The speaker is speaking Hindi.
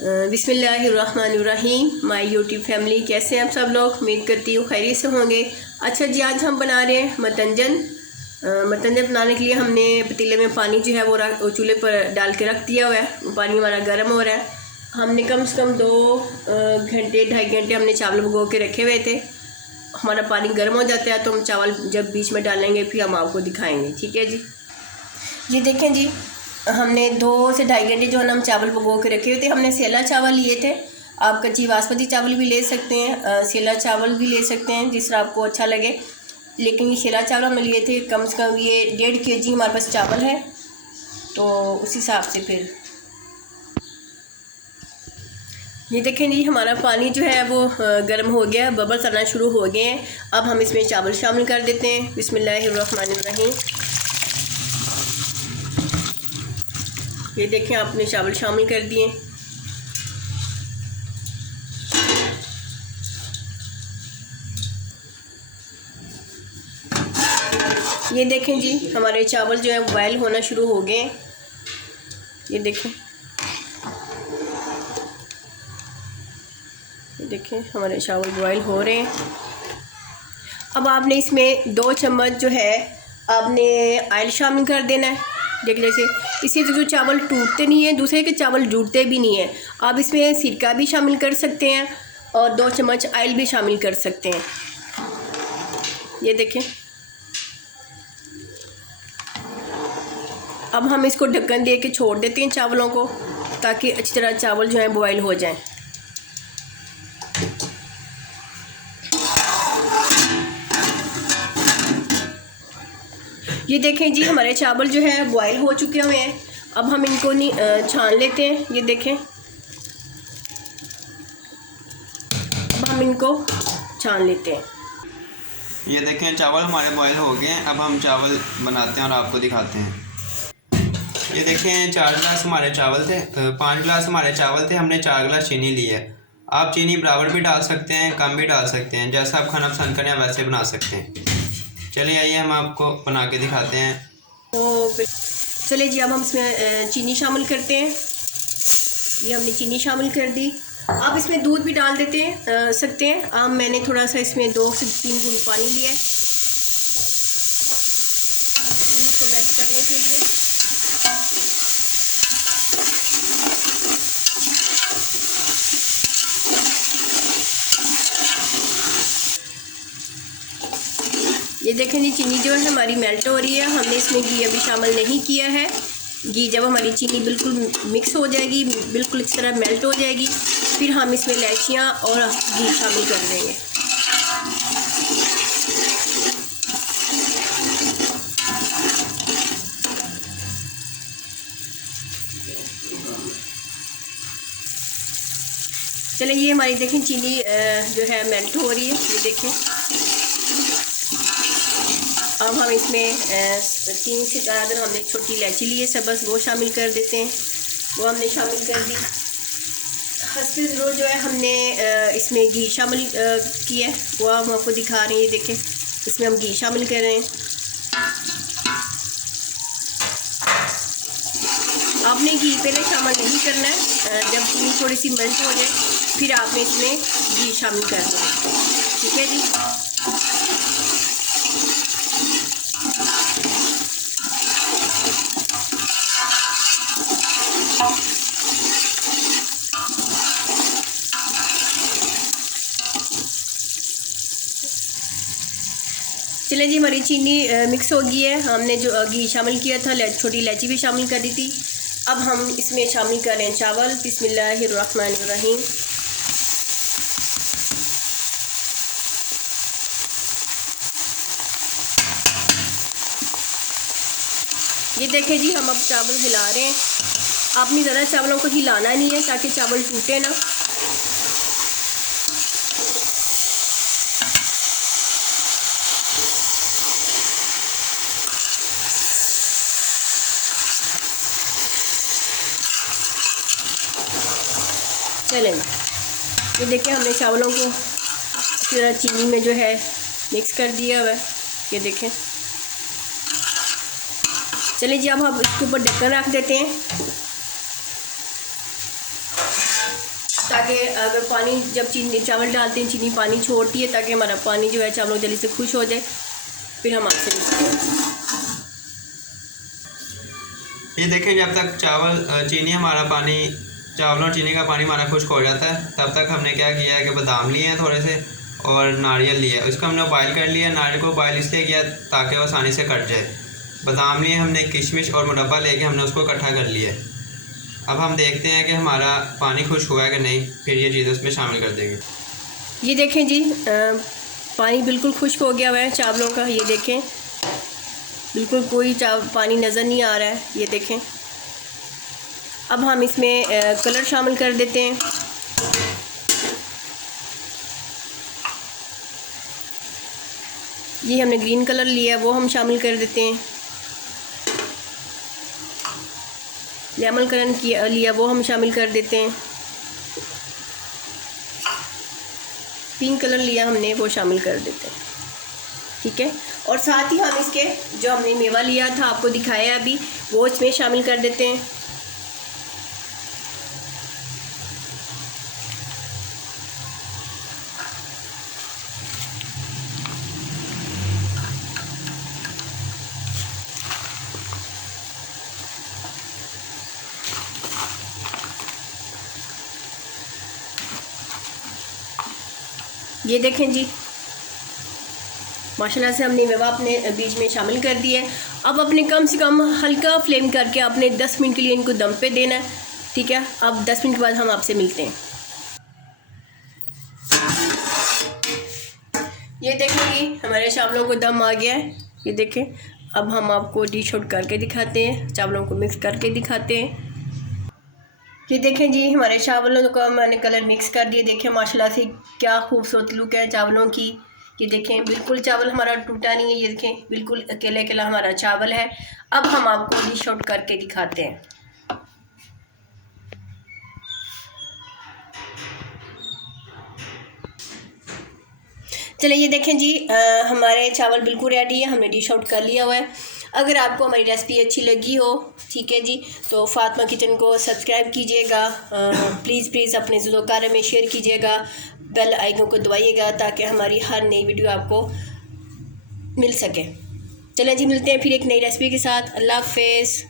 बिस्मिल्लाहिर्रहमानिर्रहीम। माय यूट्यूब फैमिली, कैसे हैं आप सब लोग? उम्मीद करती हूँ खैरियत से होंगे। अच्छा जी, आज हम बना रहे हैं मतंजन। मतंजन बनाने के लिए हमने पतीले में पानी जो है वो चूल्हे पर डाल के रख दिया हुआ है। पानी हमारा गर्म हो रहा है। हमने कम से कम 2-2.5 घंटे हमने चावल भिगो के रखे हुए थे। हमारा पानी गर्म हो जाता है तो हम चावल जब बीच में डालेंगे फिर हम आपको दिखाएंगे, ठीक है जी। जी देखें जी, हमने 2 से 2.5 घंटे जो है ना हम चावल भिगो के रखे हुए थे। हमने सेला चावल लिए थे। आप कच्ची बासमती चावल भी ले सकते हैं, सेला चावल भी ले सकते हैं, जिस तरह आपको अच्छा लगे। लेकिन ये सेला चावल हमने लिए थे, कम से कम ये 1.5 kg हमारे पास चावल है, तो उस हिसाब से फिर ये देखें जी, हमारा पानी जो है वो गर्म हो गया, बबल्स आना शुरू हो गए हैं। अब हम इसमें चावल शामिल कर देते हैं। बिस्मिल्लाहिर्रहमानिर्रहीम। ये देखें, आपने चावल शामिल कर दिए। ये देखें जी, हमारे चावल जो है बॉयल होना शुरू हो गए। ये देखें, ये देखें हमारे चावल बॉयल हो रहे हैं। अब आपने इसमें 2 चम्मच जो है आपने ऑयल शामिल कर देना है। देख जैसे इससे जो चावल टूटते नहीं है, दूसरे के चावल जुड़ते भी नहीं है। आप इसमें सिरका भी शामिल कर सकते हैं और 2 चम्मच ऑयल भी शामिल कर सकते हैं। ये देखें, अब हम इसको ढक्कन दे के छोड़ देते हैं चावलों को, ताकि अच्छी तरह चावल जो है बॉयल हो जाएं। ये देखें जी, हमारे चावल जो है बॉयल हो चुके हुए हैं। अब हम इनको छान लेते हैं। ये देखें, अब हम इनको छान लेते हैं। ये देखें, चावल हमारे बॉयल हो गए हैं। अब हम चावल बनाते हैं और आपको दिखाते हैं। ये देखें, 4 गिलास हमारे चावल थे, 5 गिलास हमारे चावल थे। हमने 4 गिलास चीनी ली है। आप चीनी बराबर भी डाल सकते हैं, कम भी डाल सकते हैं, जैसा आप खाना पसंद करें वैसे बना सकते हैं। चलिए आइए हम आपको बना के दिखाते हैं। तो चलिए जी, अब हम इसमें चीनी शामिल करते हैं। ये हमने चीनी शामिल कर दी। आप इसमें दूध भी डाल सकते हैं। अब मैंने थोड़ा सा इसमें 2 से 3 बूंद पानी लिया है चीनी को मेल्ट करने के लिए। ये देखें जी, चीनी जो है हमारी मेल्ट हो रही है। हमने इसमें घी अभी शामिल नहीं किया है। घी जब हमारी चीनी बिल्कुल मिक्स हो जाएगी, बिल्कुल इस तरह मेल्ट हो जाएगी, फिर हम इसमें इलायचियाँ और घी शामिल कर देंगे। चलिए, ये हमारी देखें चीनी जो है मेल्ट हो रही है। ये देखें, अब हम इसमें 3 से 4 हमने छोटी इलायची ली है सब्ज़, वो शामिल कर देते हैं। वो हमने शामिल कर दी। हस्बे ज़रूर जो है हमने इसमें घी शामिल किया है, वो हम आपको दिखा रहे हैं। ये देखें, इसमें हम घी शामिल कर रहे हैं। आपने घी पहले शामिल नहीं करना है। जब चीनी थोड़ी सी मेल्ट हो जाए फिर आपने इसमें घी शामिल कर देना है, ठीक है जी। चलिए जी, हमारी चीनी मिक्स हो गई है। हमने जो घी शामिल किया था, छोटी इलायची भी शामिल कर दी थी। अब हम इसमें शामिल कर रहे हैं चावल। बिस्मिल्लाहिर्रहमानिर्रहीम। ये देखें जी, हम अब चावल हिला रहे हैं। आपने ज़्यादा चावलों को हिलाना नहीं है ताकि चावल टूटे ना। चलें, ये देखें, हमने चावलों को पूरा चीनी में जो है मिक्स कर दिया हुआ है। ये देखें, चलिए जी, अब हम इसके ऊपर ढक्कन रख देते हैं। ताकि अगर पानी जब चीनी चावल डालते हैं चीनी पानी छोड़ती है, ताकि हमारा पानी जो है चावलों जल्दी से खुश हो जाए। फिर हम आपसे मिलते हैं। ये देखें, जब तक चीनी हमारा पानी चावलों और चीनी का पानी हमारा खुश्क हो जाता है, तब तक हमने क्या किया है कि बादाम लिए हैं थोड़े से और नारियल लिया है। उसको हमने बॉयल कर लिया। नारियल को बॉयल इसलिए किया ताकि वो आसानी से कट जाए। बादाम लिए हमने, किशमिश और मुरब्बा लेके हमने उसको इकट्ठा कर लिया है। अब हम देखते हैं कि हमारा पानी खुश्क हुआ है कि नहीं, फिर ये चीज़ें उसमें शामिल कर देंगे। ये देखें जी, पानी बिल्कुल खुश्क हो गया हुआ है चावलों का। ये देखें, बिल्कुल कोई पानी नज़र नहीं आ रहा है। ये देखें, अब हम इसमें कलर शामिल कर देते हैं। ये हमने ग्रीन कलर लिया है, वो हम शामिल कर देते हैं। लेमन कलर लिया, वो हम शामिल कर देते हैं। पिंक कलर लिया हमने, वो शामिल कर देते हैं। ठीक है, और साथ ही हम इसके जो हमने मेवा लिया था आपको दिखाया अभी, वो इसमें शामिल कर देते हैं। ये देखें जी, माशाल्लाह से हमने मेवा अपने बीच में शामिल कर दिया है। अब अपने कम से कम हल्का फ्लेम करके अपने 10 मिनट के लिए इनको दम पे देना है। ठीक है, अब 10 मिनट के बाद हम आपसे मिलते हैं। ये देखेंगे हमारे चावलों को दम आ गया है। ये देखें, अब हम आपको डिश आउट करके दिखाते हैं, चावलों को मिक्स करके दिखाते हैं। ये देखें जी, हमारे चावलों का मैंने कलर मिक्स कर दिए। देखें माशाल्लाह से क्या खूबसूरत लुक है चावलों की। ये देखें, बिल्कुल चावल हमारा टूटा नहीं है। ये देखें, बिल्कुल अकेला अकेला हमारा चावल है। अब हम आपको डिश आउट करके दिखाते हैं। चलिए, ये देखें जी, हमारे चावल बिल्कुल रेडी है, हमने डिश आउट कर लिया हुआ है। अगर आपको हमारी रेसिपी अच्छी लगी हो, ठीक है जी, तो फातिमा किचन को सब्सक्राइब कीजिएगा। प्लीज़ अपने ज़ोकार में शेयर कीजिएगा, बेल आइकन को दबाइएगा ताकि हमारी हर नई वीडियो आपको मिल सके। चलें जी, मिलते हैं फिर एक नई रेसिपी के साथ। अल्लाह हाफ़िज़।